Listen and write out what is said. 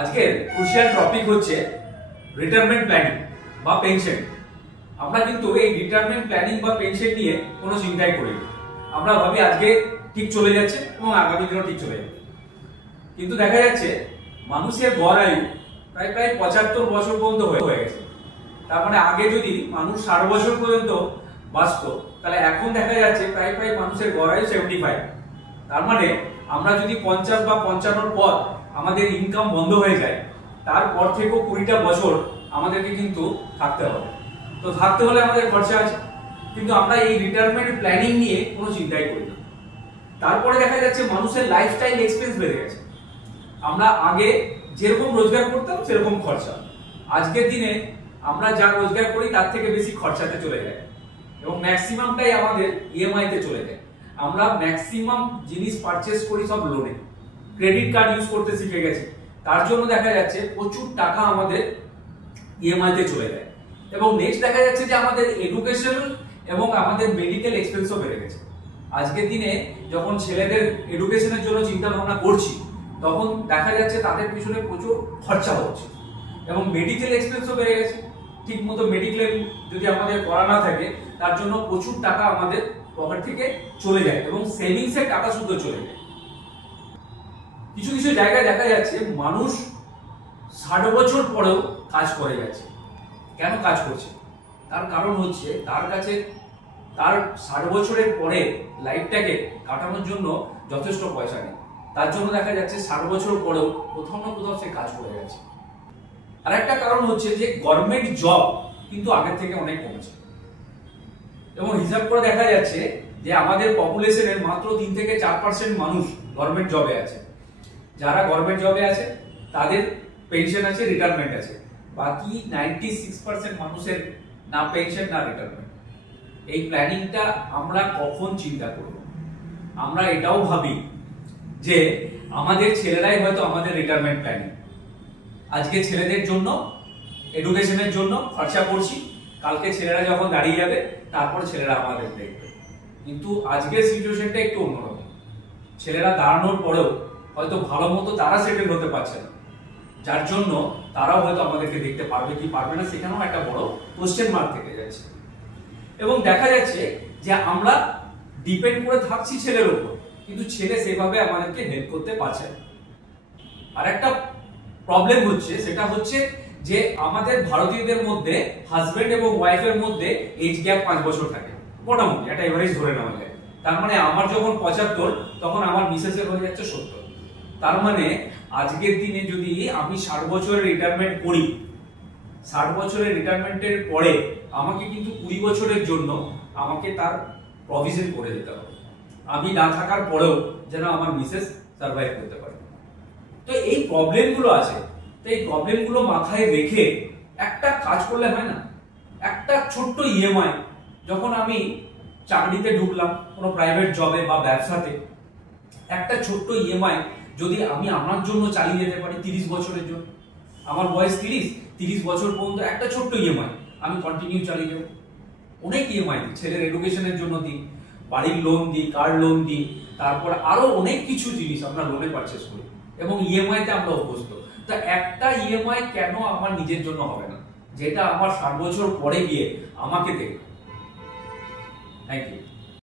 আজকের crucial topic হচ্ছে retirement planning বা পেনশন। আমরা কিন্তু এই রিটায়ারমেন্ট প্ল্যানিং বা পেনশন নিয়ে কোনো চিন্তাই করি না। আমরা ভাবি আজকে ঠিক চলে যাচ্ছে এবং আগামী দিনও ঠিক চলে যাবে, কিন্তু দেখা যাচ্ছে মানুষের গড় আয়ু প্রায় 75 বছর পর্যন্ত হয়ে গেছে। তার মানে আগে যদি মানুষ 60 বছর পর্যন্ত বাঁচত, তাহলে এখন দেখা যাচ্ছে প্রায় মানুষের গড় আয়ু 75। তার মানে আমরা যদি 50 বা 55 পর আমাদের ইনকাম বন্ধ হয়ে যায়, তারপর থেকেও 20টা বছর আমাদেরকে কিন্তু থাকতে হবে। তো থাকতে হলে আমাদের খরচা আছে, কিন্তু আমরা এই রিটায়ারমেন্ট প্ল্যানিং নিয়ে কোনো চিন্তাই করি না। তারপরে দেখা যাচ্ছে মানুষের লাইফস্টাইল এক্সপেন্স বেড়ে গেছে। আমরা আগে যেরকম রোজগার করতাম সেরকম খরচা, আজকের দিনে আমরা যা রোজগার করি তার থেকে বেশি খরচাতে চলে যায় এবং ম্যাক্সিমামটাই আমাদের ইএমআই তে চলে যায়। আমরা ম্যাক্সিমাম জিনিস পারচেজ করি সব লোনে, ক্রেডিট কার্ড ইউজ করতে শিখে গেছে। তার জন্য দেখা যাচ্ছে প্রচুর টাকা আমাদের ইএমআই তে চলে যায়। এবং নেক্সট দেখা যাচ্ছে যে আমাদের এডুকেশন এবং আমাদের মেডিকেল এক্সপেন্সও বেড়ে গেছে। আজকের দিনে যখন ছেলেদের এডুকেশনের জন্য চিন্তা ভাবনা করছি, তখন দেখা যাচ্ছে তাদের পিছনে প্রচুর খরচা হচ্ছে এবং মেডিকেল এক্সপেন্সও বেড়ে গেছে। ঠিক মতো মেডিক্লেম যদি আমাদের করা না থাকে, তার জন্য প্রচুর টাকা আমাদের পকেট থেকে চলে যায় এবং সেভিংসের টাকা শুধু চলে যায়। কিছু কিছু জায়গায় দেখা যাচ্ছে মানুষ 60 বছর পরেও কাজ করে যাচ্ছে। কেন কাজ করছে? তার কারণ হচ্ছে তার কাছে তার 60 বছরের পরে লাইফটাকে কাটানোর জন্য যথেষ্ট পয়সা নেই। তার জন্য দেখা যাচ্ছে 60 বছর পরেও কোথাও না কোথাও সে কাজ করে যাচ্ছে। আর একটা কারণ হচ্ছে যে গভর্নমেন্ট জব কিন্তু আগের থেকে অনেক কমেছে এবং হিসাব করে দেখা যাচ্ছে যে আমাদের পপুলেশনের মাত্র 3 থেকে 4% মানুষ গভর্নমেন্ট জবে আছে। যারা গভর্নমেন্ট জবে আছে তাদের পেনশন আছে, রিটায়ারমেন্ট আছে। বাকি 96% মানুষের না পেনশন না রিটায়ারমেন্ট। এই প্ল্যানিংটা আমরা কখন চিন্তা করব? আমরা এটাও ভাবি যে আমাদের ছেলেরাই হয়তো আমাদের রিটায়ারমেন্ট প্ল্যানিং। আজকে ছেলেদের জন্য এডুকেশনের জন্য খরচা করছি, কালকে ছেলেরা যখন দাঁড়িয়ে যাবে তারপর ছেলেরা আমাদের দেখবে। কিন্তু আজকের সিচুয়েশনটা একটু অন্যরকম। ছেলেরা দাঁড়ানোর পরেও হয়তো ভালো মতো তারা সেটেল হতে পারছে না, যার জন্য তারাও হয়তো আমাদেরকে দেখতে পারবে কি পারবে না, সেখানেও একটা বড় কোশ্চেন মার্ক থেকে যাচ্ছে। এবং দেখা যাচ্ছে যে আমরা ডিপেন্ড করে থাকছি ছেলের উপর, কিন্তু ছেলে সেভাবে আমাদেরকে হেল্প করতে পারছে না। আর একটা প্রবলেম হচ্ছে, সেটা হচ্ছে যে আমাদের ভারতীয়দের মধ্যে হাজবেন্ড এবং ওয়াইফের মধ্যে এজ গ্যাপ 5 বছর থাকে মোটামুটি, একটা এভারেজ ধরে নেওয়া যায়। তার মানে আমার যখন 75, তখন আমার মিসেসের হয়ে যাচ্ছে 70। তার মানে আজকের দিনে যদি আমি 60 বছরের রিটায়ারমেন্ট করি, 60 বছরের রিটায়ারমেন্টের পরে আমাকে কিন্তু 20 বছরের জন্য আমাকে তার প্রভিশন করে দিতে হবে। আমি না থাকার পরেও যেন আমার মিসেস সার্ভাইভ করতে পারে। তো এই প্রবলেমগুলো আছে। তো এই প্রবলেমগুলো মাথায় রেখে একটা কাজ করলে হয় না? একটা ছোট্ট ইএমআই, যখন আমি চাকরিতে ঢুকলাম কোনো প্রাইভেট জবে বা ব্যবসাতে, একটা ছোট্ট ইএমআই যদি আমি আমার জন্য চালিয়ে যেতে পারি 30 বছরের জন্য, আমার বয়স 30 বছর পর্যন্ত একটা ছোট্ট ইএমআই আমি কন্টিনিউ চালিয়ে যাবো। অনেক ইএমআই দিই, ছেলের এডুকেশনের জন্য দিই, বাড়ির লোন দিই, কার লোন দিই, তারপর আরো অনেক কিছু জিনিস আমরা লোনে পারচেস করি এবং ইএমআই তে আমরা অভ্যস্ত। তো একটা ইএমআই কেন আমার নিজের জন্য হবে না, যেটা আমার 60 বছর পরে গিয়ে আমাকে দেখবে? Thank you.